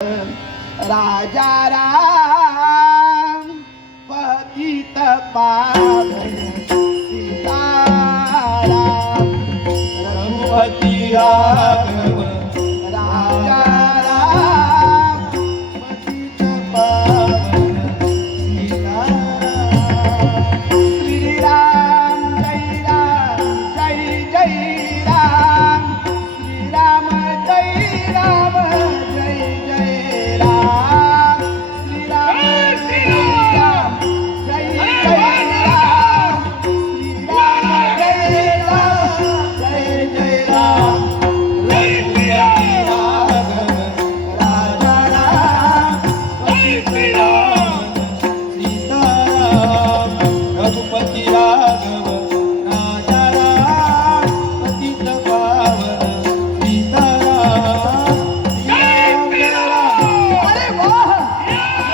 राजा राम पतित पावन सीताराम रघुपति राघव राजा राम पतित पावन सीताराम श्री राम जय जय राम श्री राम जय जय राम श्री राम जय जय राम श्री राम जय जय राम राजा राम सीताराम रघुपति राघव राजा राम पतित पावन सीताराम अरे वाह अरे